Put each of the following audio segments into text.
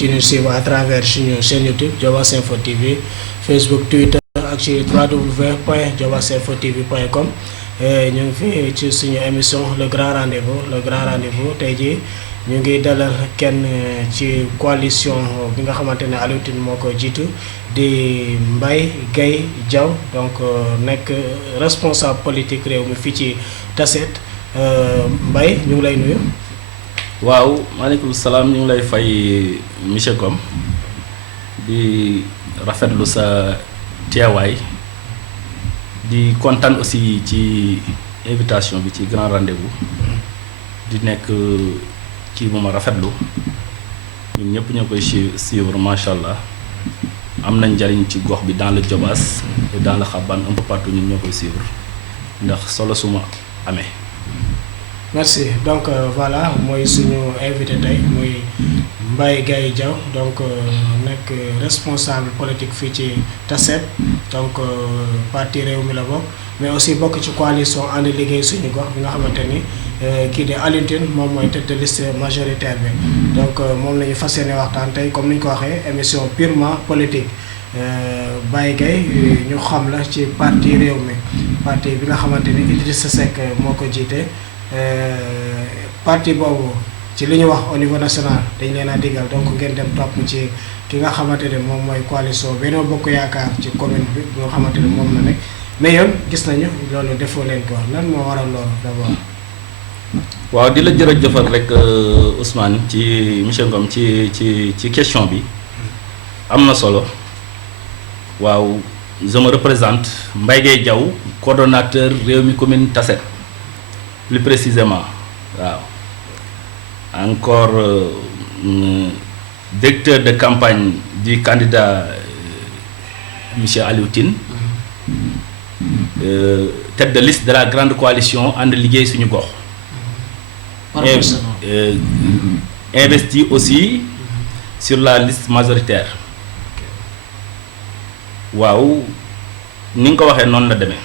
ci ñu suivre à travers suñu chaîne YouTube Diobass Info TV Facebook Twitter ak ci www.diobasinfotv.com ñu ngi fi ci suñu émission le grand rendez-vous tey jii ñu ngi dalal kenn ci coalition bi nga xamante ne Aliou Tine moo ko jiitu di Mbaye Gaye Diaw donc nekk responsable politique réew mi fii ci Tassette Mbaye ñu ngi lay nuyu. waaw maaleykum salaam ñu ngi lay fay monsieur Gom di rafetlu sa teewaay di kontaan aussi ci invitation bi ci grand rendez-vous di nekk ci bu ma rafetlu ñun ñëpp ñoo koy suivre macha allah am nañ njariñ ci gox bi dans le Diobass et dans le Xabane un peu partout ñun ñoo koy suivre ndax solo suma amee. merci donc voilà mooy suñu invité tey muy Mbaye Gaye Diaw donc nekk responsable politique fii ci Tassette donc parti réew mi la bokk mais aussi bokk ci coalition ànd liggéey suñu gox bi nga xamante ni kii de Aliou Tine moom mooy tête de liste majoritaire bi donc moom la ñu fas yéene waxtaan tey comme ni ñu ko waxee émission purement politique Mbaye Gaye ñu xam la ci parti réew mi parti bi nga xamante ni Idrissa Seck moo ko jiite. Parti boobu ci li ñu wax au niveau national dañ leen a digal donc ngeen dem topp ci ki nga xamante ne moom mooy coalition Benno Bokk Yaakaar ci commune bi nga xamante ne moom la nekk mais yoon gis nañu loolu defoo leen ko lan moo waral loolu d'abord. waaw di la jërëjëfal rek Ousmane ci monsieur Ngom ci question bi am na solo waaw je me représente Mbaye Gaye Diaw coordonnateur Rewmi commune Tassette plus précisément waaw encore directeur de campagne du candidat monsieur Aliou Tine tête de liste de la grande coalition ànd liggéey suñu gox investi aussi sur la liste majoritaire waaw ni nga ko waxee noonu la demee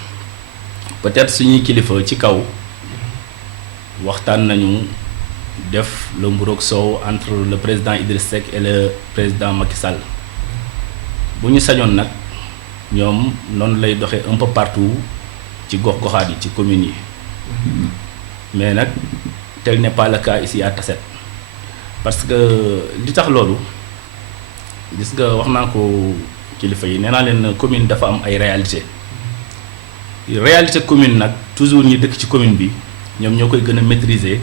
peut-être suñuy kilifa ci kaw waxtaan nañu def le mburoog soow entre le président Idriss Seck et le président Macky Sall bu ñu sañoon nag ñoom noonu lay doxee un peu partout ci gox-goxaat yi ci communes yi mais nag tel n'est pas le cas ici à Tassette parce que li tax loolu gis nga wax naa ko kilifa yi nee naa leen commune dafa am ay réalité commune nag toujours ñi dëkk ci commune bi ñoom ñoo koy gën a maîtriser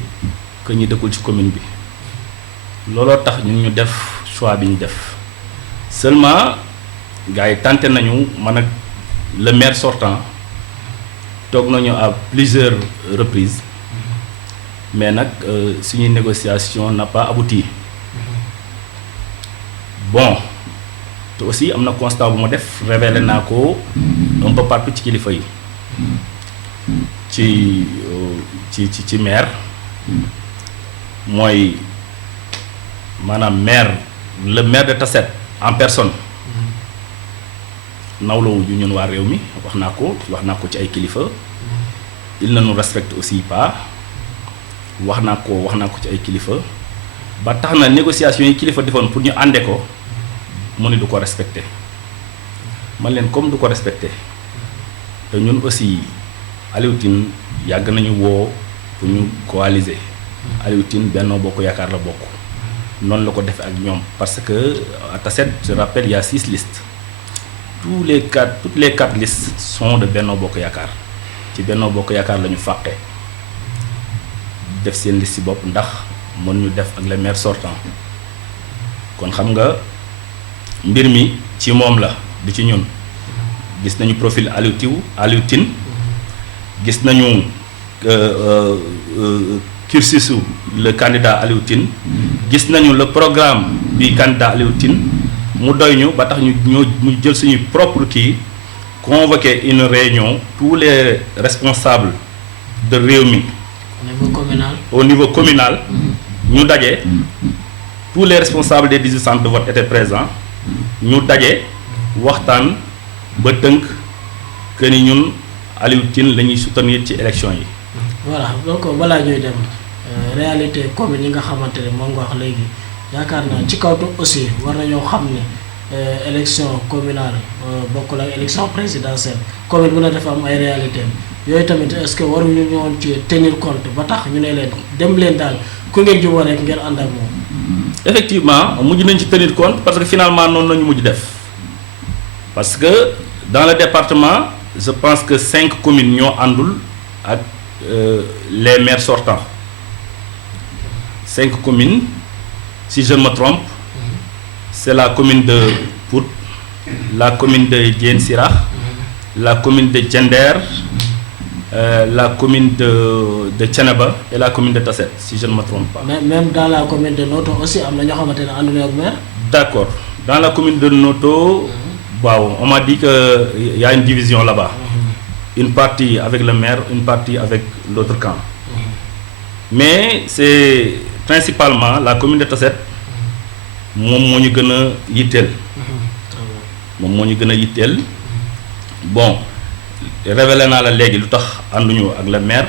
que ñi dëkkul ci commune bi looloo tax ñun ñu def choix bi ñu def seulement gars yi tenté nañu man ak le maire sortant toog nañu à plusieurs reprises mais nag suñuy négociation n'a pas abouti bon te aussi am na constat bu ma def révélé naa ko un peu partout ci kilifa yi ci maire mooy maanaam le maire de Tassette en personne nawloowu ju ñun waa réew mi wax naa ko ci ay kilifa il ne nous respecte aussi pas wax naa ko ci ay kilifa ba tax na négociation yi kilifa defoon pour ñu ànde ko mu ne du ko respecté man leen comme du ko respecté te ñun aussi Aliou Tine yàgg nañu woo pour ñu coaliser Aliou Tine Benno Bokk Yaakaar la bokk noonu la ko defee ak ñoom parce que à Tassette je rappelle il y a 6 listes toutes les 4 listes sont de Benno Bokk Yaakaar ci Benno Bokk Yaakaar la ñu fàqe def seen liste bopp ndax mën ñu def ak le maire sortant kon xam nga mbir mi ci moom la du ci ñun gis nañu profil Aliou Tine gis nañu cursusu le candidat Aliou Tine gis nañu le programme du candidat Aliou Tine mu doy ñu ba tax ñu jël suñu propre kii convoquer une réunion tous les responsables de Rewmi au niveau communal ñu daje tous les responsables des 18 centres de vote étaient présents ñu daje waxtaan ba tënk que ni ñun Aliou Tine la ñuy soutenir ci élection yi. voilà donc balaa ñuy dem réalité commune yi nga xamante ne moom nga wax léegi yaakaar naa ci kaw aussi war nañoo xam ne élection communale bokkul ak élection présidentielle commune bu ne dafa am ay réalité yooyu tamit est-ce que waruñu ñëwoon ci tenir compte ba tax ñu ne leen dem leen daal ku ngeen jubóo rek ngeen ànd ak moom. effectivement mujj nañ ci tenir compte parce que finalement noonu la ñu mujj def parce que dans le département je pense que 5 communes ñoo àndul ak les maires sortants 5 communes si je ne me trompe c'est la commune de Pout, la commune de Diène Sirakh, la commune de Diender, la commune de Thiénaba et la commune de Tasset, si je ne me trompe pas. Même dans la commune de Noto aussi, il y a un maire. D'accord. Dans la commune de Noto, wow, on m'a dit qu'il y a une division là-bas. Une partie avec le maire, une partie avec l'autre camp. Mais c'est principalement la commune de Tasset. Moom moo ñu gën a yitteel moom moo ñu gën a yitteel bon révélé naa la léegi lu tax ànduñu ak le maire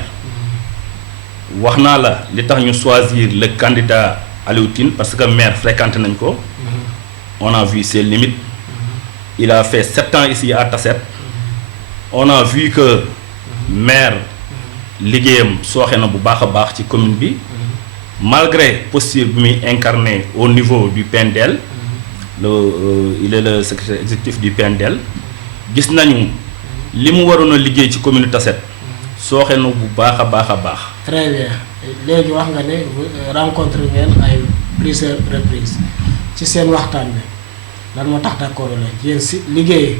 wax naa la li tax ñu choisir le candidat Aliou Tine parce que maire fréquenté nañ ko on a vu ses limites il a fait 7 ans ici à Tasset on a vu que maire liggéeyam sooxe na bu baax a baax ci commune bi malgré posture bi muy incarné au niveau du PNDL il est le secrétaire exécutif du PNDL gis nañu li mu waroon a liggéey ci commune Tasset sooxe na bu baax a baax a baax. très bien léegi wax nga ne rencontre ngeen ay plusieurs reprises ci seen waxtaan bi lan moo tax d'accord leen yéen si liggéey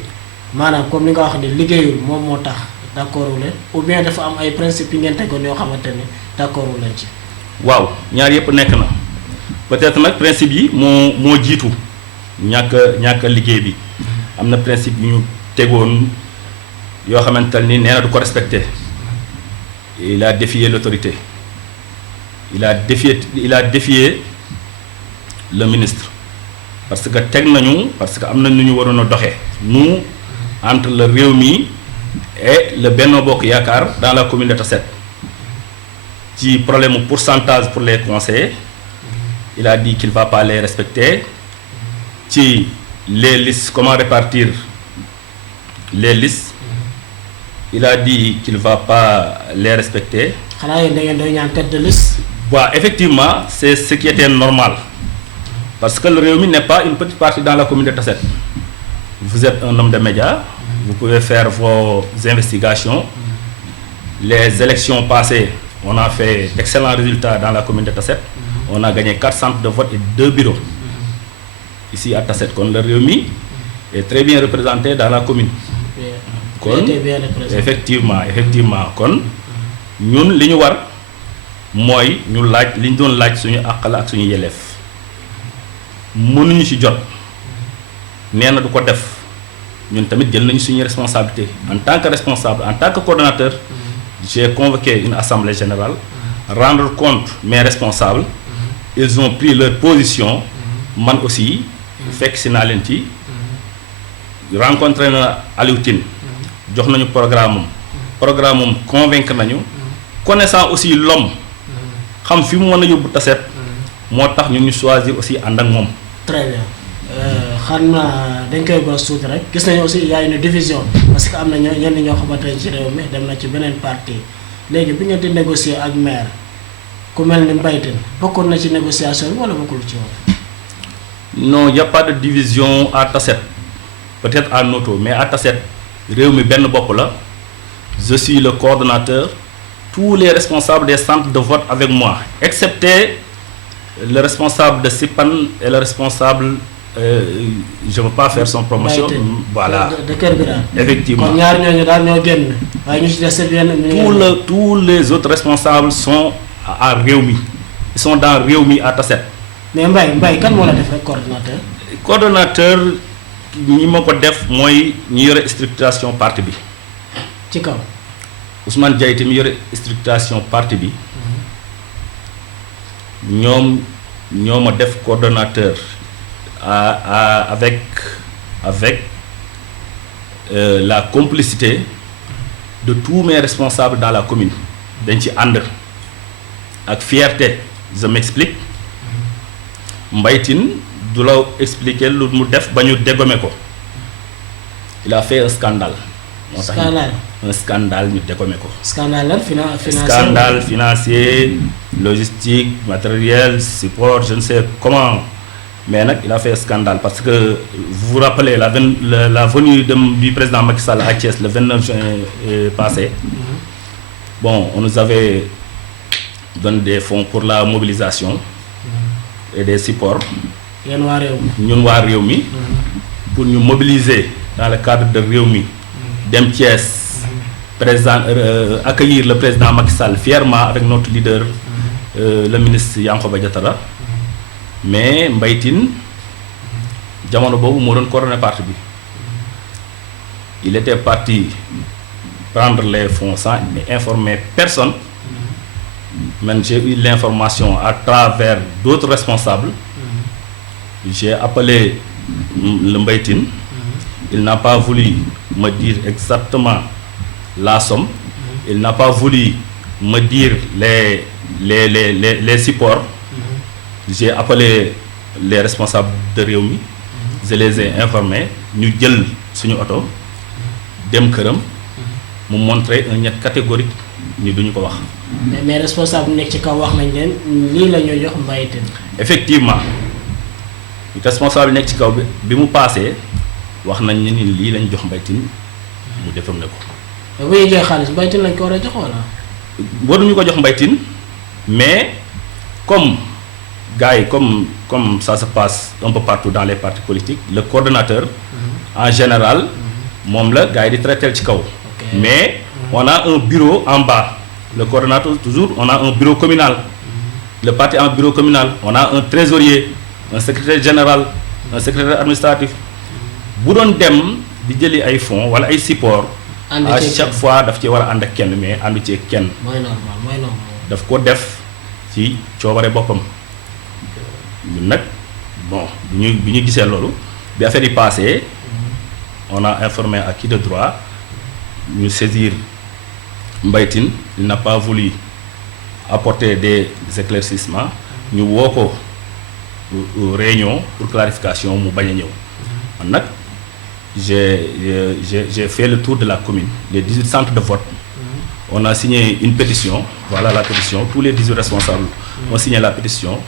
maanaam comme li nga wax ni liggéeyul moom moo tax d'accord leen ou bien dafa am ay principes yi ngeen tegoon yoo xamante ne d'accord leen ci. waaw ñaar yëpp nekk na peut-être nag principe yi moo jiitu ñàkk liggéey bi am na principe yu ñu tegoon yoo xamante ni nee na du ko respecté il a défié l'autorité il a défié le ministre parce que teg nañu parce que am na nu ñu waroon a doxee nous entre le Rewmi et le Benno Bokk Yaakaar dans la commune de Tasset ci problème pourcentage pour les conseillers il a dit qu'il va pas les respecter ci les listes comment répartir les listes il a dit qu'il va pas les respecter. xanaa yéen da ngeen doon ñaan tête de liste. waaw effectivement c'est ce qui était normal parce que le Rewmi n'est pas une petite partie dans la commune de Tasset vous êtes un homme de médias vous pouvez faire vos investigations les élections passées on a fait d'excellents résultats dans la commune de Tasset. On a gagné 4 centres de vote et 2 bureaux. Ici à Tasset, le Rewmi est très bien représenté dans la commune. Effectivement. Kon ñun li ñu war mooy ñu laaj li ñu doon laaj suñu àq la ak suñu yelleef mënuñu ci jot nee na du ko def ñun tamit jël nañu suñu responsabilité en tant que responsable en tant que coordonnateur. J'ai convoqué une assemblée générale, rendre compte mes responsables, ils ont pris leur position, man aussi, fekk si naa leen ci rencontré na Aliou Tine jox nañu programme convaincre nañu connaissant aussi l'homme xam fi mu mën a yóbbu Tasset moo tax ñun ñu choisir aussi ànd ak moom. très bien xam naa dañ koy gos tuuti rek gis nañu aussi y a une division parce que am na ñenn ñoo xamante ne ci réew mi dem na ci beneen parti léegi bi ngeen di négocier ak maire ku mel ni Mbaye Tine bokkoon na ci négociation bi wala bokkul ci woon. non y a pas de division à Tasset peut-être à Noto mais à Tasset réew mi benn bopp la je suis le coordonnateur tous les responsables des centres de vote avec moi excepté le responsable de Sipan et le responsable je ne veux pas faire son promotion. Voilà. De Kër Birane. Effectivement. Kon ñaar ñooñu daal ñoo génn waaye ñu ci des bien. Tous les autres responsables sont à Rewmi. Ils sont dans Rewmi à Tasset. Mais Mbaye kan moo la def rek coordonnateur. Coordonnateur ñi ma ko def mooy ñi yore structuration parti bi. ci kaw. Ousmane Diaye mi yore structuration parti bi. ñoom ñoo ma def coordonnateur. Avec la complicité de tous mes responsables dans la commune dañ ci ànd ak fierté je m'explique Mbaye Tine du la expliquer lu mu def ba ñu dégommer ko il a fait un scandale. moo tax un scandale ñu dégommer ko. scandale lan financier scandale financier logistique matériel support je ne sais comment mais nag il a fait un scandale parce que vous vous rappelez la venue du président Macky Sall à Thiès le 29 juin passé. Bon, on nous avait donné des fonds pour la mobilisation et des supports. Ñun waa Rewmi pour nous mobiliser dans le cadre de Rewmi dem Thiès accueillir le président Macky Sall fièrement avec notre leader le ministre Yankhoba Diattara mais Mbaye Tine jamono boobu moo doon coordonné parti bi il était parti prendre les fonds sans informer personne. Mais j'ai eu l'information à travers d'autres responsables. J'ai appelé le Mbaye Tine. Il n'a pas voulu me dire exactement la somme. Il n'a pas voulu me dire les supports. J'ai appelé les responsables de Rewmi. Je les ai informés. Nous avons suñu auto dem këram mu montrer un ñett catégorique ni duñu ko wax. mais responsable nek ci kaw wax nañ leen lii la ñuy jox Mbaye Tine. Effectivement responsable nek ci kaw bi mu passé wax nañ ni lii lañ jox Mbaye Tine mu defam ne ko. bu yéegee xaalis Mbaye Tine lañ ko war a jox wala. waruñu ko jox Mbaye Tine mais comme gars yi comme ça se passe un peu partout dans les partis politiques le coordonnateur en général moom la gars yi di traiter ci kaw. Mais on a un bureau en bas. Le coordonnateur, toujours, on a un bureau communal. Le parti a un bureau communal. On a un trésorier, un secrétaire général, un secrétaire administratif. Si on dem di jëli ay fonds wala ay support à chaque fois daf ci war a ànd ak kenn mais àndu ci kenn. mooy normal. daf ko def ci coobare boppam. ñun nag bon bi ñu gisee loolu bi affaire yi passé on a informé à qui de droit. Nous saisir Mbaye Tine, il n'a pas voulu apporter des éclaircissements. Nous avons une réunion pour clarification. J'ai fait le tour de la commune, les 18 centres de vote. On a signé une pétition, voilà la pétition. Tous les 18 responsables ont signé la pétition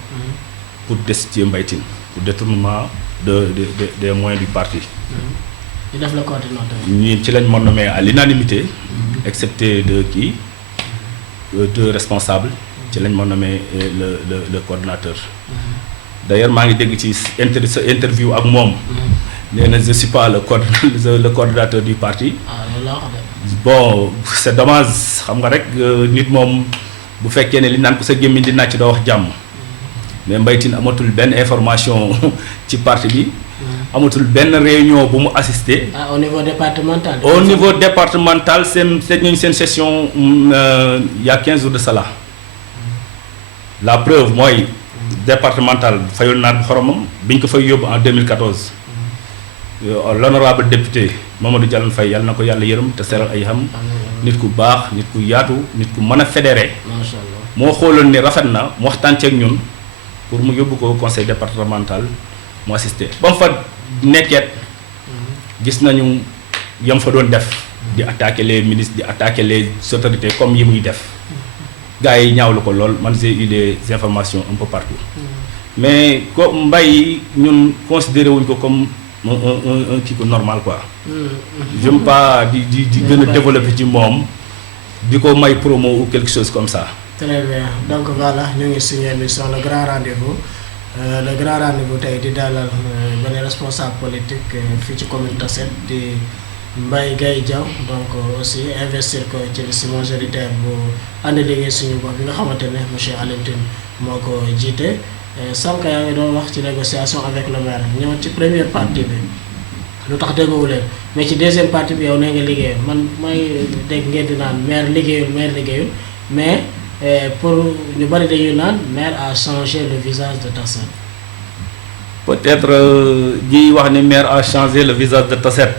pour destituer Mbaye Tine, pour détournement des moyens du parti. Il a fait le coordinateur. Nous ci lañ mën nommé à l'unanimité excepté deux responsables ci lañ mën nommé le coordinateur. D'ailleurs maa ngi dégg ci interview ak moom nee na je suis pas le coordinateur du parti. Bon c'est dommage xam nga rek nit moom bu fekkee ne li naan ko sa gémmiñ di nàcc doo wax jàmm mais Mbaye Tine amatul benn information ci parti bi. Amatul benn réunion bu mu assister. Au niveau départemental. Au niveau départemental c'est une session il y a 15 jours de cela. La preuve mooy départemental fayul naat xoromam biñ ko fay yóbbu en 2014. L'honorable député Mamadou Diallo Faye yàlla na ko yàlla yërëm te seral ay xam. Nit ku baax nit ku yaatu nit ku mën a fédéré. Macha Allah moo xooloon ni rafet na mu waxtaan ceeg ñun pour mu yóbbu ko conseil départemental mu assister ba mu fa nekkeet gis nañu yam fa doon def di attaquer les ministres di attaquer les autorités comme yi muy def gars yi ñaawlu ko lool man j'ai eu des informations un peu partout mais ko Mbaye ñun considéré wuñ ko comme un kii ko normal quoi. J'aime pas di gën a développer ci moom di ko may promo ou quelque chose comme ça. Très bien donc voilà ñu ngi signé émission le grand rendez-vous. Le grand rendez-vous tey di dalal benn responsable politique fii ci commune Tassette di Mbaye Gaye Diaw donc aussi investir ko ci liste majoritaire bu ànd liggéey suñu bopp bi nga xamante ne monsieur Alioune Tine moo ko jiite sànq yaa ngi doon wax ci négociation avec le maire ñëw ci première partie bi lu tax déggowu leen mais ci deuxième partie bi yow nee nga liggéeyal man may dégg ngeen di naan maire liggéeyul mais pour ñu bari dañuy naan maire a changé le visage de Tassette. Peut-être ñiy wax ne maire a changé le visage de Tassette.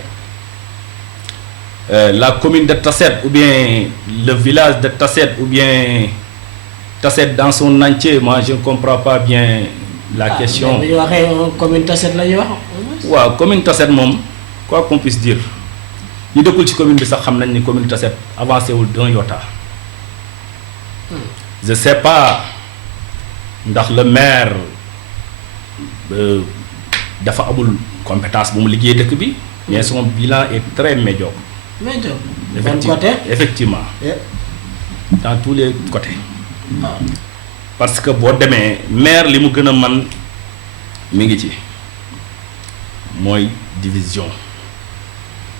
La commune de Tassette ou bien le village de Tassette ou bien Tassette dans son entier, moi je ne comprends pas bien la question bu ñu waxee commune Tassette la ñuy wax. waaw commune Tassette moom quoi qu'on puisse dire ñu dëkkul ci commune bi sax xam nañ ni commune Tassette avancé wul d'un iota. Je sais pas ndax le maire dafa amul compétence bu mu liggéey dëkk bi. mais son bilan est très médiocre. Effectivement. Dans tous les côtés. Parce que boo demee maire li mu gën a man mi ngi ci mooy division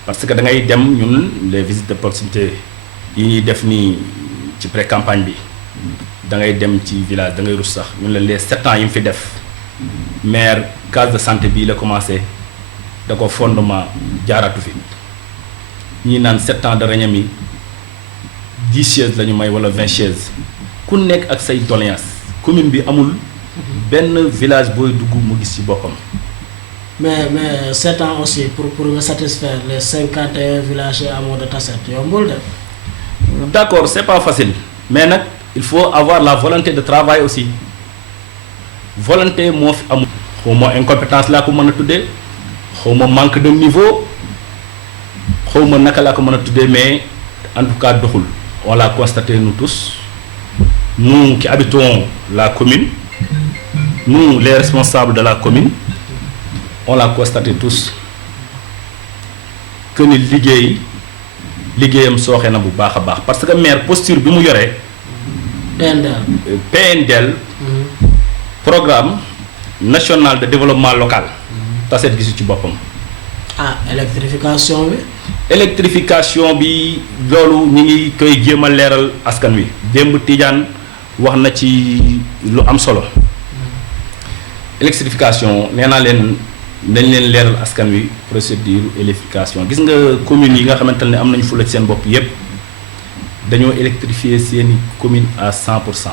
parce que da ngay dem ñun les visites de proximité yi ñuy def nii ci pré-campagne bi da ngay dem ci village da ngay rus sax ñun la les 7 ans yi mu fi def maire case de santé bii la commencé da ko fondement jaaratu fi ñii naan 7 ans de règne mi 10 chaises la ñu may wala 20 chaises ku nekk ak say doléance commune bi amul benn village booy dugg mu gis ci boppam. mais 7 ans aussi pour nga satisfaire les 51 villages et hameaux de Tassette yombul de. D'accord, c'est pas facile mais nag il faut avoir la volonté de travail aussi volonté moo fi amul. xaw ma incompétence laa ko mën a tuddee xaw ma manque de niveau xaw ma naka laa ko mën a tuddee mais en tout cas doxul. On l'a constaté nous tous, nous qui habitons la commune, nous les responsables de la commune, on l'a constaté tous que ni liggéeyam sooxe na bu baax a baax parce que maire posture bi mu yoree. PNDL. Programme national de développement local. Tassette gisu ci boppam. Électrification bi. Électrification bi loolu ñu ngi koy jéem a leeral askan wi démb Tidiane wax na ci lu am solo. Électrification nee naa leen nañ leen leeral askan wi procédure électrification gis nga communes yi nga xamante ne am nañu fula ci seen bopp yépp dañoo électrifier seeni commune à 100%.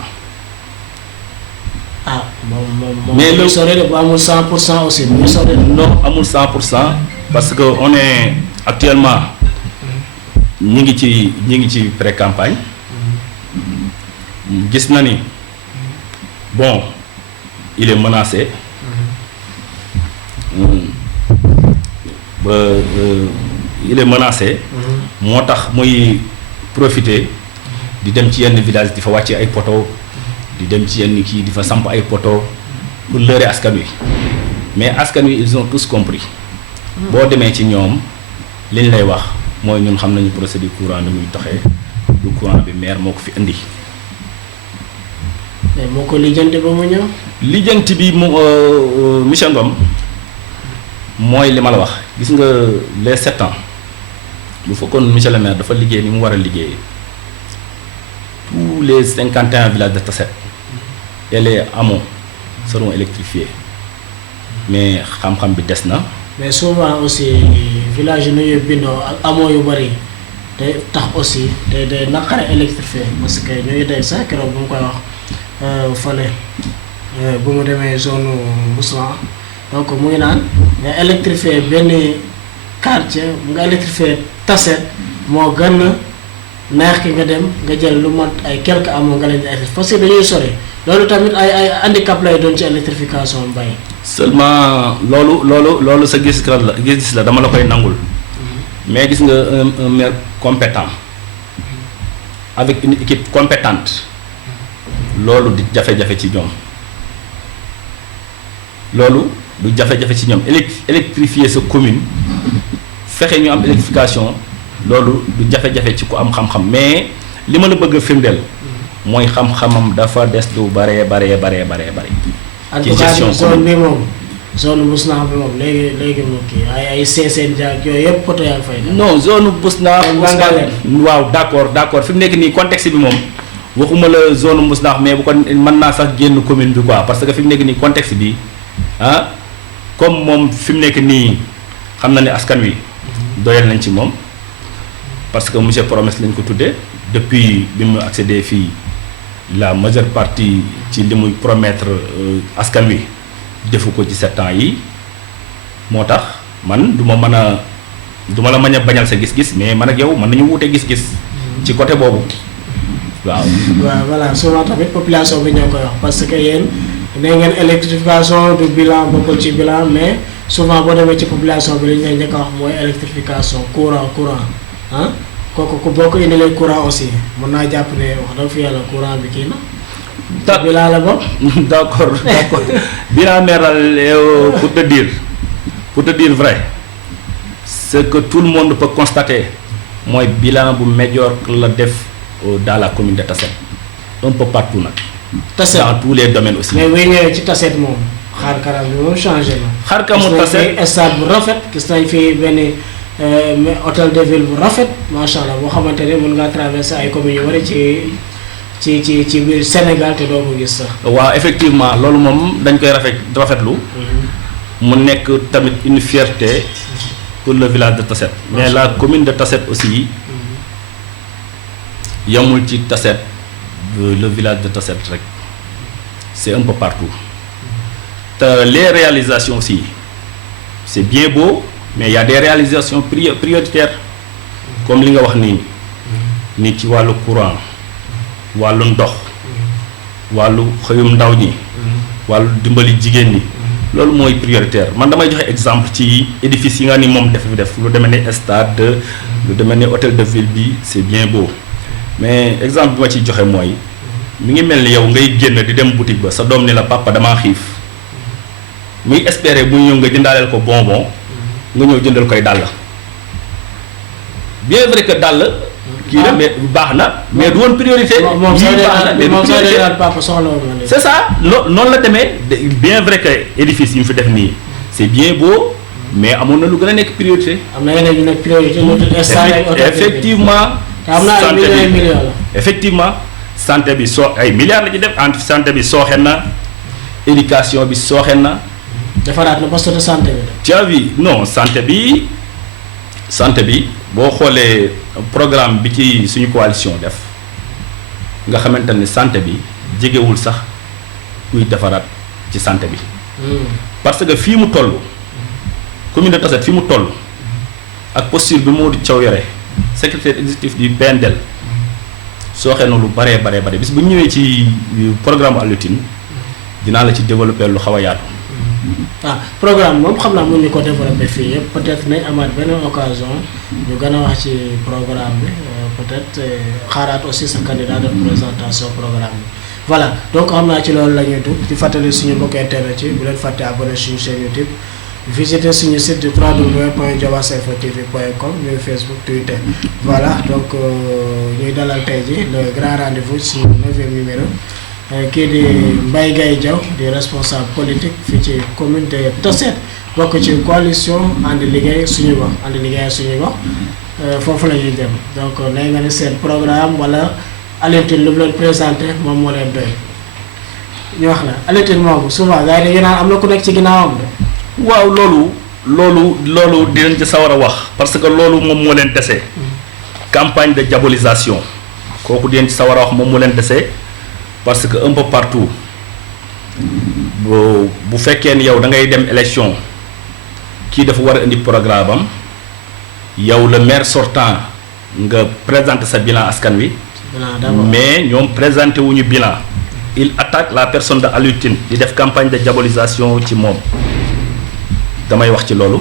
Mais le sori bu amul 100% aussi mu sori. Non amul 100% parce que on est actuellement ñi ngi ci pré-campagne gis na ni bon il est menacé il est menacé moo tax muy profiter di dem ci yenn village di fa wàcce ay poteaux di dem ci yenn kii di fa samp ay poteaux pour leurrer askan wi mais askan wi ils ont tous compris boo demee ci ñoom liñ lay wax mooy ñun xam nañu procédure courant ni muy doxee du courant bi maire moo ko fi indi. mais moo ko lijjanti ba mu ñëw. lijjanti bi mu monsieur Ngom mooy li ma la wax gis nga les 7 ans bu fekkoon monsieur le maire dafa liggéey ni mu war a liggéeyee tous les 51 villages de Tassette et les hameaux seront électrifiés mais xam-xam bi des na. mais souvent aussi village yi nu ñuy bindoo ak amoo yu bëri te tax aussi day naqare électrifié parce que ñooy dégg sax keroog bu mu koy wax fële bu mu demee zone Mouslan donc mu ngi naan nga électrifié benn quartier nga électrifié Tassette moo gën a neex ki nga dem nga jël lu mat ay quelques amoo nga leen di électrifié parce que dañuy sori loolu tamit ay handicap lay doon ci électrification mbay. Seulement loolu sa gis la dama la koy nangul mais gis nga un maire compétent avec une équipe compétente loolu di jafe-jafe ci ñoom loolu du jafe-jafe ci ñoom électrifier sa commune fexe ñu am électrification loolu du jafe-jafe ci ku am xam-xam mais li ma la bëgg a firndeel mooy xam-xamam dafa des lu bare. ci gestion zone bi moom zone Bousnakh bi moom léegi moom kii ay Sessène Diack yooyu yëpp poto yaa ngi fay. non zone Bousnakh waaw d'accord fi mu nekk nii contexte bi moom waxuma la zone Bousnakh mais bu ko mën naa sax génn commune bi quoi parce que fi mu nekk nii contexte bi comme moom fi mu nekk nii xam na ne askan wi doyal nañ ci moom parce que monsieur Promesse lañ ko tuddee depuis bi mu accédé fii. La majeure partie ci li muy promettre askan wi defu ko ci 7 ans yi moo tax man du ma la mën a bañal sa gis-gis mais man ak yow mën nañu wuute gis-gis ci côté boobu waaw. Voilà souvent tamit population bi ñoo koy wax parce que yéen nee ngeen électrification du bilan bokkul ci bilan mais souvent boo demee ci population bi li ñu leen njëkk a wax mooy électrification courant ah kooku ku bokk indilee courant aussi mën naa jàpp ne wax dëgg fi yàlla courant bi kii na. bilan la bokk. d'accord bilan meeral pour te dire vrai ce que tout le monde peut constater mooy bilan bu médiocre la def dans la commune de Tassette un peu partout nag. Tassette dans tous les domaines aussi. mais bu ñëwee ci Tassette moom xaar kanam bi moom changé na. xaar kanamu Tassette gis nañ fi stade bu rafet gis nañ fi benn hôtel de ville bu rafet macha allah boo xamante ne mën ngaa traverser ay communes yu bari ci biir Sénégal te doo ko gis sax. waaw effectivement loolu moom dañ koy rafetlu. mu nekk tamit une fierté pour le village de Tassette. mais la commune de Tassette aussi yamul ci Tassette le village de Tassette rek c'est un peu partout te les réalisations aussi c'est bien beau mais il y a des réalisations prioritaires comme li nga wax ni ci wàllu courant wàllu ndox wàllu xëyum ndaw ñi wàllu dimbali jigéen ñi loolu mooy prioritaire man damay joxe exemple ci édifice yi nga ni moom def lu demee ne stade lu demee ne hôtel de ville bi c'est bien beau mais exemple bi ma ciy joxe mooy mi ngi mel ni yow ngay génn di dem boutique ba sa doom ni la papa damaa xiif muy espérer bu ñëw nga jëndaaleel ko bonbon nga ñëw jëndal koy dàll bien vrai que dàll kii la mais baax na mais du woon priorité moom papa soxla woon c'est ça noonu la demee bien vrai que édifice yi mu fi def nii c'est bien beau mais amoon na lu gën a nekk priorité. am na yeneen yu nekk priorité effectivement am na ay millions la effectivement santé bi ay milliards la ci def entre santé bi sooxe na éducation bi sooxe na. defaraat na poste de santé bi. tu as vu non santé bi boo xoolee programme bi ci suñu coalition def nga xamante ne santé bi jegewul sax kuy defaraat ci santé bi. parce que fii mu toll commune de Tassette fii mu toll ak posture bi Modou Thiaw yore secrétaire exécutif du PNDL sooxee na lu bare bis bu ñëwee ci programme Alioune Tine dinaa la ci développer lu xaw a yaatu. programme moom xam naa mën ñu ko développer fii yëpp peut-être nañ amaat beneen occasion ñu gën a wax ci programme bi peut-être xaaraat aussi sa candidat de présentation programme bi voilà donc xam naa ci loolu la ñuy dugg di fàttali suñu mbokk internet yi bu leen fàtte abonné suñu chaîne YouTube visiter suñu site de www.diobassfrtv.com ñuy Facebook Twitter voilà donc ñuy dalal tey ji le grand rendez-vous suñu 9e numéro kii di Mbaye Gaye Diaw di responsable politique fii ci commune de Tassette bokk ci coalition ànd liggéey suñu gox foofu la ñuy dem donc nay nga ne seen programme wala Alioune Tine lu mu leen présenté moom moo leen doy ñu wax la Alioune Tine moomu souvent gars yi dañuy naan am na ku nekk ci ginnaawam de. waaw loolu dinañ ci sawar a wax parce que loolu moom moo leen dese. campagne de diabolisation kooku dinañ ci sawar a wax moom moo leen dese. parce que un peu partout bu fekkee ni yow da ngay dem élection kii dafa war a indi programme am yow le maire sortant nga présenter sa bilan askan wi. mais ñoom présenté wuñu bilan. il attaque la personne de Alioune Tine di def campagne de diabolisation ci moom damay wax ci loolu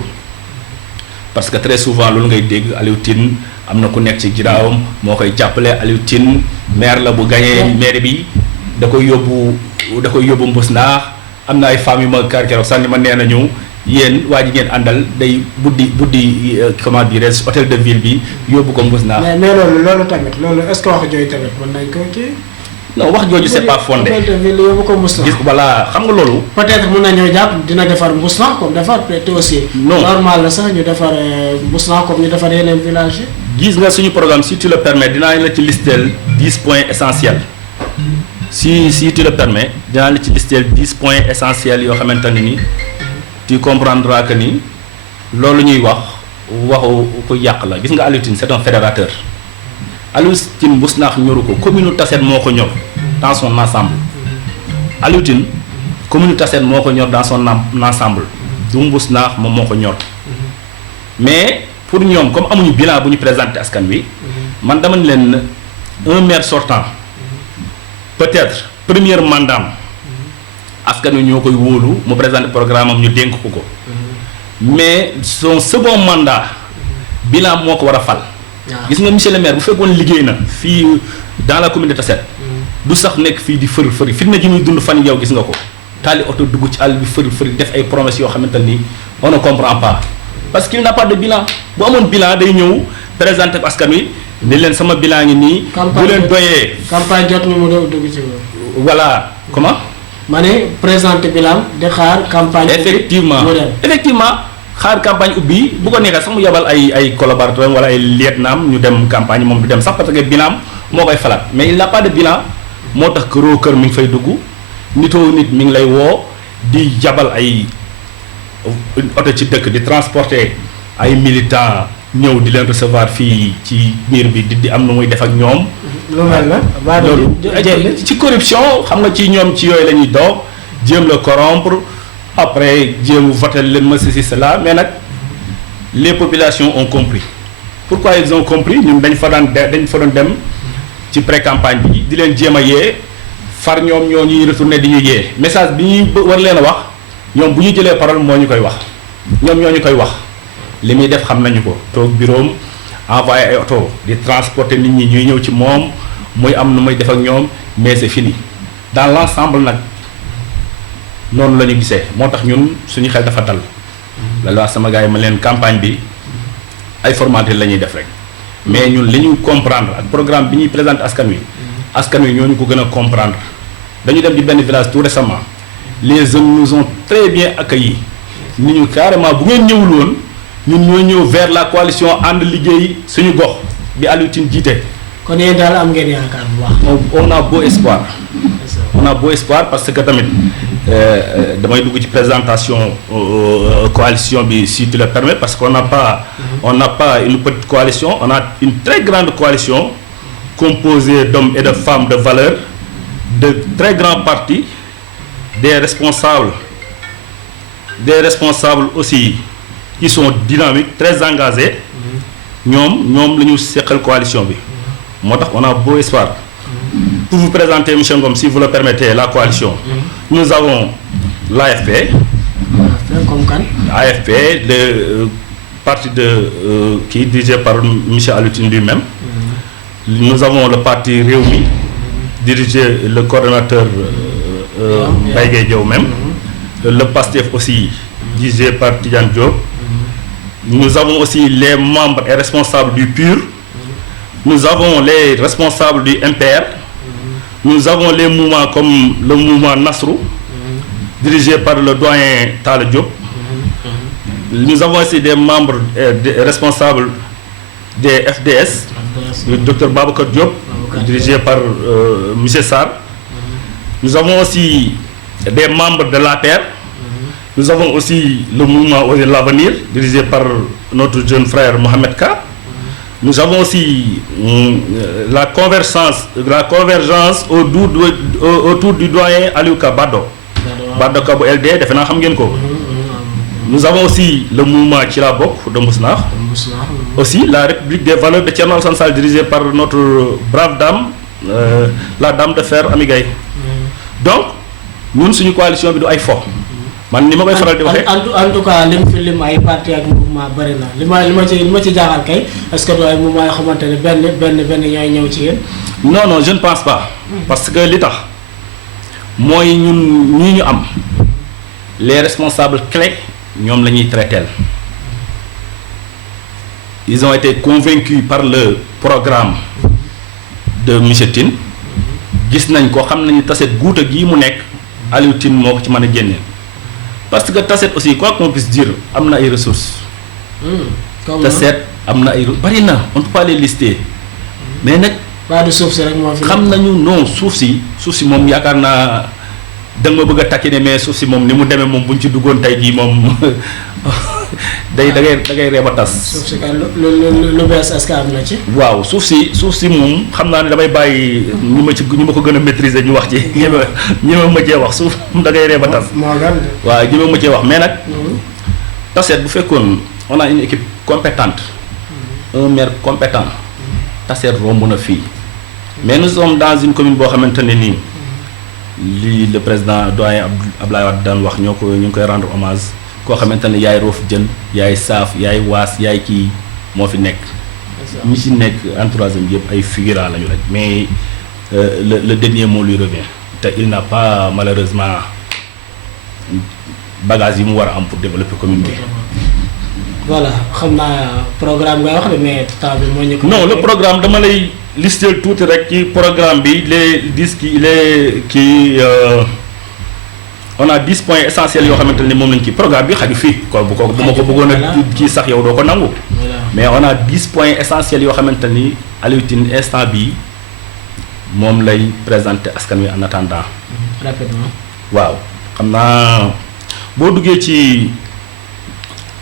parce que très souvent loolu ngay dégg Alioune Tine am na ku nekk ci ginnaawam moo koy jàppale Alioune Tine maire la bu gagné maire bi. da koy yóbbu mbës naax am na ay femmes yu ma keroog sax ni ma nee nañu yéen waa ji ngeen àndal day buddi comment dirais-je hôtel de ville bi yóbbu ko mbës naax. mais loolu tamit loolu est-ce que wax jooju tamit mën nañ ko kii. non wax jooju c'est pas fondé. hôtel de ville yóbbu ko mbës naax. gis voilà xam nga loolu. peut-être mën nañoo jàpp dina defar mbës naax comme defar te aussi. non normal la sax ñu defar mbës naax comme ñu defar yeneen village yi. gis nga suñu programme si tu le permets dinaa la ci listeel 10 points essentiels. si tu le permets dinaa la ci listeel 10 points essentiels yoo xamante ne ni tu comprendras que ni loolu ñuy waxu ku yàq la gis nga Alioune Tine c'est un fédérateur Alioune Tine mbus naax ñoru ko commune Tassette moo ko ñor dans son ensemble Alioune Tine commune Tassette moo ko ñor dans son ensemble du mbus naax moom moo ko ñor mais pour ñoom comme amuñu bilan bu ñu présenté askan wi man dama ne leen un maire sortant peut-être premier mandat askan wi ñoo koy wóolu mu présenter programme am ñu dénk ko ko mais son second mandat bilan moo ko war a fal. gis nga monsieur le maire bu fekkoon liggéey na fii dans la commune de Tassette du sax nekk fii di fëri fitna ji muy dund fan yow gis nga ko taali oto dugg ci àll bi fëri def ay promesses yoo xamante ni on ne comprend pas parce qu'il n'a pas de bilan bu amoon bilan day ñëw présenter ko askan wi ne leen sama bilan ngi nii. bu leen doyee. campagne jot ni mu dugg ci voilà comment. ma ne présenter bilan di xaar campagne. effectivement xaar campagne ubbi bu ko neexee sax mu yabal ay collaborateurs wala ay lieutenant ñu dem campagne moom du dem sax parce que bilan moo koy falaat mais il n'a pas de bilan moo tax këroo kër mi ngi fay dugg nitoo nit mi ngi lay woo di jabal ay oto ci dëkk di transporter ay militants ñëw di leen recevoir fii ci miir bi di am nu muy def ak ñoom. lu mel na loolu ci corruption xam nga ci ñoom ci yooyu la ñuy doog jéem la corrompre après jéem voter leen ma ceci cela mais nag les populations ont compris pourquoi ils ont compris ñun dañ fa doon dem ci pré-campagne bi di leen jéem a yee far ñoom ñoo ñuy retourner di ñu yee message bi ñuy war leen a wax ñoom bu ñu jëlee parole moo ñu koy wax ñoom ñoo ñu koy wax li muy def xam nañu ko toog bureau envoyé ay oto di transporter nit ñi ñuy ñëw ci moom muy am nu muy def ak ñoom mais c'est fini dans l'ensemble nag noonu la ñu gisee moo tax ñun suñu xel dafa dal la wax sama gars yi ma leen campagne bi ay formalité la ñuy def rek mais ñun li ñu comprendre ak programme bi ñuy présenter askan wi ñoo ñu ko gën a comprendre dañu dem di benn village tout récemment les jeunes nous ont très bien accueillis ni ñu carrément bu ngeen ñëwul woon ñun ñoo ñëw vers la coalition ànd liggéey suñu gox bi Aliou Tine jiite. kon yéen daal am ngeen yaakaar bu baax. on a beau espoir. on a beau espoir parce que tamit damay dugg ci présentation coalition bi si tu le permets parce qu'on n'a pas une petite coalition on a une très grande coalition composée d'hommes et de femmes de valeur de très grands partis des responsables aussi qui sont dynamiques très engagés ñoom la ñu seqal coalition bi moo tax on a beau espoir. Pour vous présenter, M. Ngom, si vous le permettez, la coalition, nous avons l'AFP. Comme quand AFP, le parti qui est dirigé par M. Aliou Tine lui-même. Nous avons le parti Réumi, dirigé le coordonnateur Baïgué Diop même. Le PASTEF aussi, dirigé par Tidiane Diop. Nous avons aussi les membres et responsables du PUR. Nous avons les responsables du MPR. Nous avons les mouvements comme le mouvement Nasrou, dirigé par le doyen Talla Diop. Nous avons aussi des membres responsables des FDS, le Dr Babacar Diop, dirigé par M. Sarr. Nous avons aussi des membres de l'APR. Nous avons aussi le mouvement Oser l'avenir, dirigé par notre jeune frère Mohamed Ka. Nous avons aussi la convergence autour du doyen Aliou Ka Bado Ka bu LD defe naa xam ngeen ko. Nous avons aussi le mouvement Tchilabok de Mousnakh. Aussi la République des valeurs de Thierno Alassane Sall dirigée par notre brave dame, la dame de fer Amy Gaye. Donc ñun suñu coalition bi du ay fo. man ni ma koy faral di waxee en tout cas lim fi lim ay parti ak mouvement bëri na li ma ci jaaxal kay est-ce que du ay mouvement yoo xamante ne benn ñooy ñëw ci yéen. non je ne pense pas. parce que li tax mooy ñun ñi ñu am les responsables clés ñoom la ñuy traiteel. Ils ont été convaincus par le programme de monsieur Tine gis nañ ko xam nañu Tassette guuta gii mu nekk Aliou Tine moo ko ci mën a génneel. parce que Tassette aussi quoi qu'on puisse dire am na ay ressources. Tassette am na ay bari na on ne peut pas les lister. mais nag. pas de suuf si rek moo fi. xam nañu non suuf si moom yaakaar naa da nga ma bëgg a takkine mais suuf si moom ni mu demee moom bu ñu ci duggoon tey jii moom da ngay reeba tas. suuf si kay lu bees est-ce que am na ci. waaw suuf si moom xam naa ne damay bàyyi ñu ma ko gën a maîtriser ñu wax ci ñi ma cee wax suuf da ngay reeba tas. waaw ñi ma cee wax mais nag. Tassette bu fekkoon on a une équipe compétente. un maire compétent. Tassette romb na fii. mais nous sommes dans une commune boo xamante ne nii li le président doyen Abdoulaye Wade daan wax ñoo ko ñu ngi koy rendre hommage koo xamante ne yaay roof jën yaay saaf yaay waas yaay kii moo fi nekk. ñi ci nekk entourage am yëpp ay figurants lañu rek mais le dernier mot lui revient te il n'a pas malheureusement bagage yi mu war a am pour développer commune bi. voilà xam naa programme ngay wax de mais temps bi moo ñu ko. non le programme dama lay lister tuuti rek ci programme bi on a 10 points essentiels yoo xamante ne moom lañ ci programme bi xaju fii kon bu ma ko bëggoon a kii sax yow doo ko nangu. mais on a 10 points essentiels yoo xamante ni Aliou Tine instant bii moom lay présenter askan wi en attendant. rapidement. waaw xam naa boo duggee ci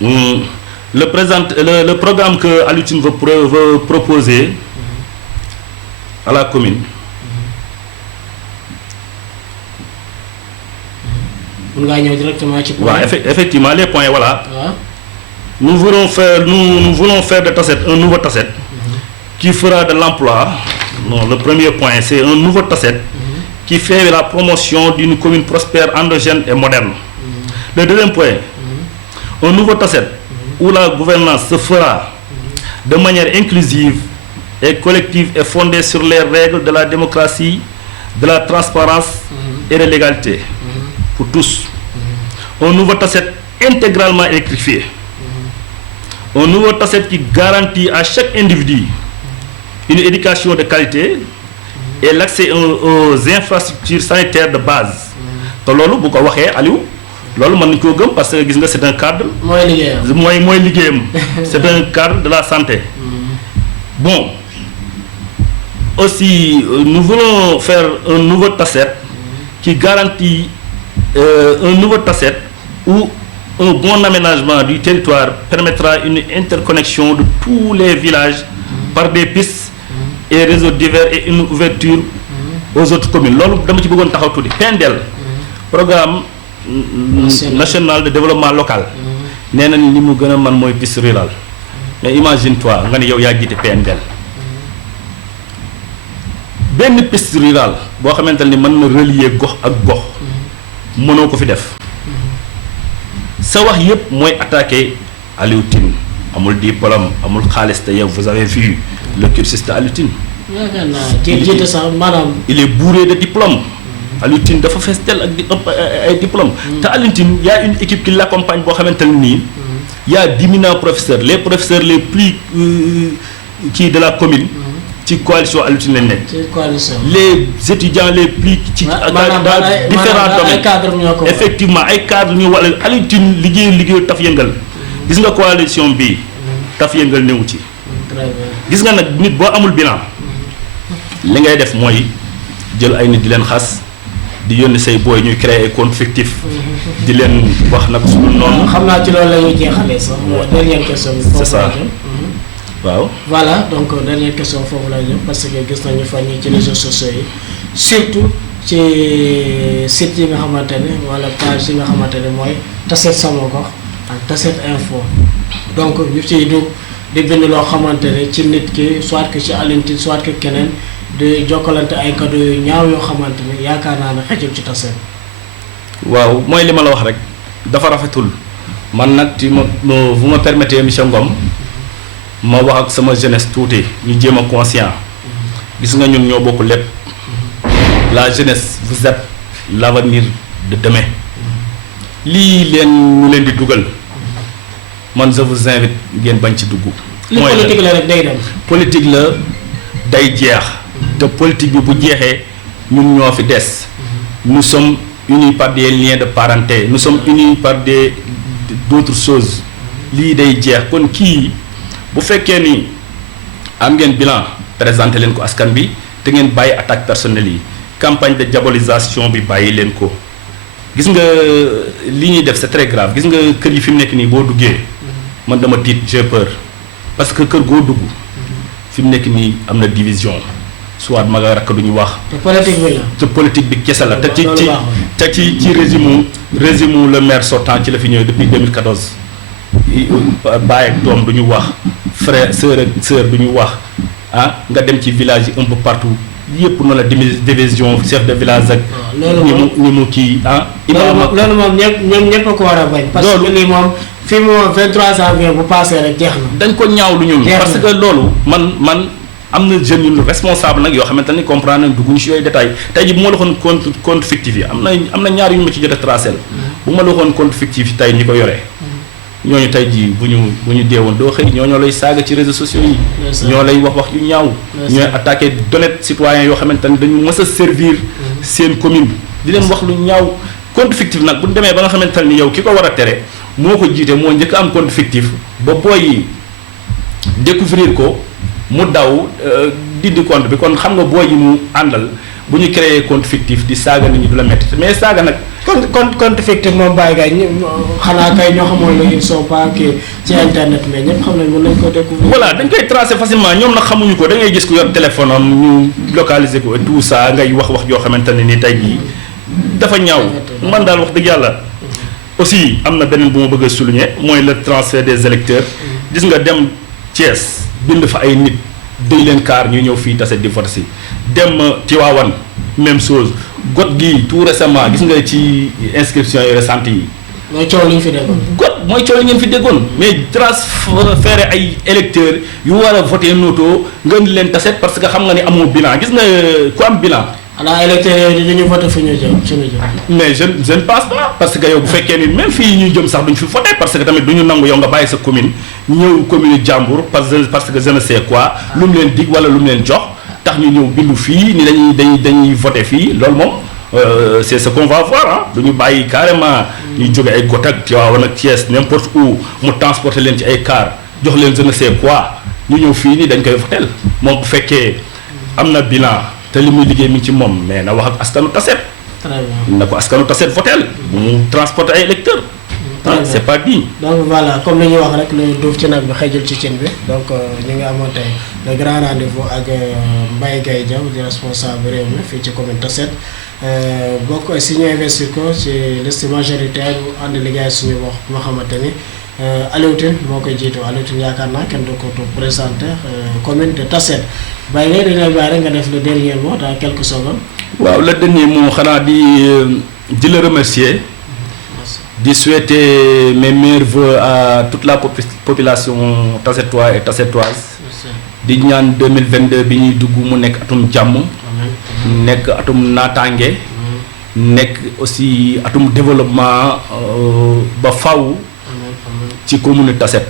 le programme que Aliou Tine veut proposer à la commune. Mun ngaa ñëw directement ci point. waaw effectivement les points voilà. waaw. Nous voulons faire de Tassette un nouveau Tassette qui fera de l'emploi. Non, le premier point, c'est un nouveau Tassette qui fait la promotion d'une commune prospère, endogène et moderne. Le deuxième point, un nouveau Tassette où la gouvernance se fera de manière inclusive et collective et fondée sur les règles de la démocratie, de la transparence et de l'égalité pour tous. Un nouveau Tassette intégralement électrifié. Un nouveau Tassette qui garantit à chaque individu une éducation de qualité et l'accès aux infrastructures sanitaires de base. te loolu bu ko waxee Aliou loolu mën nañu koo gëm parce que gis nga c'est un cadre. mooy liggéeyam mooy liggéeyam. c'est un cadre de la santé. Bon aussi nous voulons faire un nouveau Tassette qui garantit un nouveau Tassette où un bon aménagement du territoire permettra une interconnexion de tous les villages par des pistes et réseaux divers et une ouverture aux autres communes. loolu dama ci bëggoon taxaw tuuti PNDL programme national de développement local nee na li mu gën a man mooy piste rurale mais imagine toi nga ne yow yaa jiite PNDL benn piste rurale boo xamante ni mën na relier gox ak gox mënoo ko fi def sa wax yëpp mooy attaquer Aliou Tine amul diplôme amul xaalis te yow vous avez vu le cursus de Aliou Tine. yaakaar naa jiite sax maanaam. il est bourré de diplômes. Aliou Tine dafa fees tel ak ay diplômes. te Aliou Tine y a une équipe qui l'accompagne boo xamante ne nii. y a d'éminents professeurs les professeurs les plus kii de la commune. ci coalition Aliou Tine lañ nekk. ci coalition. les étudiants les plus. ci dans différents domaines effectivement ay cadres ñu wala Aliou Tine liggéeyu taf yëngal. gis nga coalition bi taf yëngal néew ci. gis nga nag nit boo amul bilan. li ngay def mooy jël ay nit di leen xas di yónni say booy ñuy créer ay compte fictif di leen wax nag suñu noonu. xam naa ci loolu la ñuy jeexalee sax. dernière question bi. c'est ça waaw. voilà donc dernière question foofu la jëm parce que gis nañu fan yii ci réseaux sociaux yi surtout ci site yi nga xamante ne wala page yi nga xamante ne mooy Tassette Sama Gox ak Tassette Info donc ñu ciy dugg di bind loo xamante ne ci nit ki soit que ci Aliou Tine soit que keneen di jokkalante ay cadeau yu ñaaw yoo xamante ne yaakaar naa ne xëjul ci Tassette. waaw mooy li ma la wax rek dafa rafetul man nag vous me permettez monsieur Ngom ma wax ak sama jeunesse tuuti ñu jéem a conscient gis nga ñun ñoo bokk lépp la jeunesse vous êtes l'avenir de demain lii ñu leen di dugal man je vous invite ngeen bañ ci dugg. mooy politique la rek day dem. politique la day jeex te politique bi bu jeexee ñun ñoo fi des nous sommes unis par des liens de parenté nous sommes unis par d'autres choses lii day jeex kon kii. bu fekkee ni am ngeen bilan présenté leen ko askan bi te ngeen bàyyi attaque personnelle yi campagne de diabolisation bi bàyyi leen ko gis nga li ñuy def c'est très grave gis nga kër yi fi mu nekk nii boo duggee man dama tiit j'ai peur parce que kër goo dugg fi mu nekk nii am na division soit mag ak rakk du ñu wax. te politique bi kese la te ci régime le maire sortant ci la fi ñëw depuis 2014. baay ak doom du ñu wax frère sœur ak sœur du ñu wax nga dem ci village yi un peu partout yëpp noonu la division chef de village ak. ni mu kii ah. loolu moom ñëpp a ko war a bañ. parce que lii moom fii moom 23 janvier bu passé rek jeex na. dañ ko ñaawlu ñun. parce que loolu man am na jeunes yu responsable nag yoo xamante ni comprendre nañ dugguñu si yooyu détail tey jii bu ma la waxoon compte fictif yi am na ñaar yu ñu ma ci jot a tracé bu ma la waxoon compte fictif yi tey ñi ko yoree. ñooñu tey jii bu ñu deewoon doo xëy ñoo lay saaga ci réseaux sociaux yi. ñoo lay wax yu ñaaw. ñooy attaqué données citoyens yoo xamante ni dañu mës a servir seen commune di leen wax lu ñaaw. compte fictif nag bu ñu demee ba nga xamante ni yow ki ko war a tere moo ko jiite moo njëkk am compte fictif ba booy découvrir ko mu daw dindi compte bi kon xam nga booy yi mu àndal bu ñu créé compte fictif di saaga nit ñi du la métti mais saaga nag. compte fictif moom bàyyi gars yi xanaa kay ñoo xamoon ne ils sont pas kii ci internet mais ñëpp xam nañ mën nañ ko découvrir. voilà dañ koy tracer facilement ñoom nag xamuñu ko da ngay gis ku yor téléphone am ñu localiser ko et tout ça ngay wax joo xamante ne ni tey jii dafa ñaaw man daal wax dëgg yàlla. aussi am na beneen bu ma bëgg a souligner mooy le transfert des électeurs gis nga dem Thiès bind fa ay nit déy leen kaar ñu ñëw fii tase di vote si dem Tivaouane même chose got gi tout récemment gis nga ci inscription yi récentes yi. mooy coow li ñu fi déggoon. got mooy coow li ngeen fi déggoon mais transférer ay électeurs yu war a voter noto nga indi leen taset parce que xam nga ni amoo bilan gis nga ku am bilan. xanaa électeurs yooyu dañuy voté fu ñu jëm suñu jëm. mais je ne pense pas parce que yow bu fekkee ni même fii ñuy jëm sax duñ fi voté parce que tamit du ñu nangu yow nga bàyyi sa commune ñëw commune jàmbur parce que je ne sais quoi lu mu leen dig wala lu mu leen jox tax ñu ñëw bindu fii ni dañuy voté fii loolu moom c'est ce qu'on va voir ah du ñu bàyyi carrément ñuy jóge ay Gotak ak Tivaouane ak Thiès n'importe où mu transporter leen ci ay car jox leen je ne sais quoi ñu ñëw fii nii dañ koy votel moom bu fekkee am na bilan. te li muy liggéey mi ngi ci moom mais na wax ak askanu Tassette. très bien na ko askanu Tassette votel bu mu transporter ay électeurs. c'est pas digne. donc voilà comme li ñuy wax rek lu duuf ci nag bi xëjul ci cin bi donc ñu ngi amoon tey le grand rendez-vous ak Mbaye Gaye Diaw di responsable réew mi fii ci commune Tassette bokk si ñu investir ko ci liste majoritaire bu ànd liggéey suñu wax moo xamante ni Aliou Tine moo koy jiitu Aliou Tine yaakaar naa kenn du ko présenté commune de Tassette. bàyyi léegi dañu lay bàyyi rek nga def le dernier mot dans quelques secondes. waaw le dernier mot xanaa di la remercier. di souhaiter mes meilleurs vœux à toute la population tassettoise et tassettoise. di ñaan 2022 bi ñuy dugg mu nekk atum jàmm. nekk atum naataange. nekk aussi atum développement ba faw ci commune Tassette.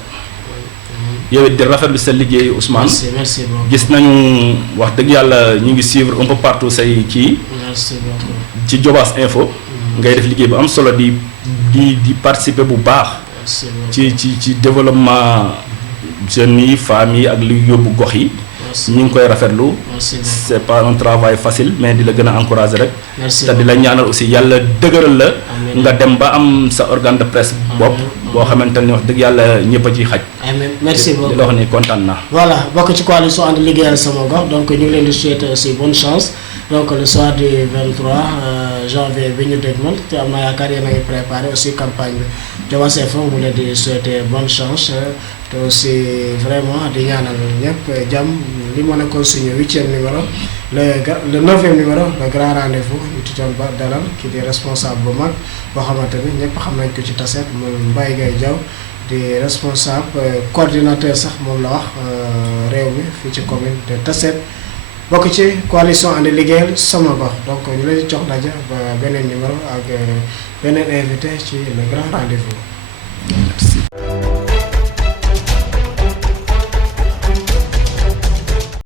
yow it di rafetlu sa liggéey Ousmane. merci beaucoup gis nañu wax dëgg yàlla ñu ngi suivre un peu partout say kii. merci beaucoup ci Diobass Info. ngay def liggéey bu am solo di participer bu baax. ci développement jeunes yi femmes yi ak li yóbbu gox yi. ñu ngi koy rafetlu. c'est pas un travail facile mais di la gën a encourager rek. te di la ñaanal aussi yàlla dëgëral la. nga dem ba am sa organe de presse bopp. boo xamante ni wax dëgg yàlla ñëpp a ciy xaj. merci beaucoup di la wax ni kontaan naa. voilà bokk ci coalition ànd liggéeyal sama gox donc ñu ngi leen di souhaiter aussi bonne chance donc le soir du 23 janvier bi ñu dégmal te am na yaakaar yéen a ngi préparé aussi campagne bi Diobass Info mu leen di souhaiter bonne chance te aussi vraiment di ñaanal ñëpp jàmm li mu nekkoon suñu 8e numéro le 9e numéro le grand rendez-vous ñu tutoon ba dalal ki di responsable bu mag boo xamante ni ñëpp xam nañ ko ci Tassette muy Mbaye Gaye Diaw di responsable coordinateur sax moom la wax réew mi fii ci commune de Tassette bokk ci coalition ànd liggéeyal sama gox donc ñu leen jox daje ba beneen numéro ak beneen invité ci le grand rendez-vous.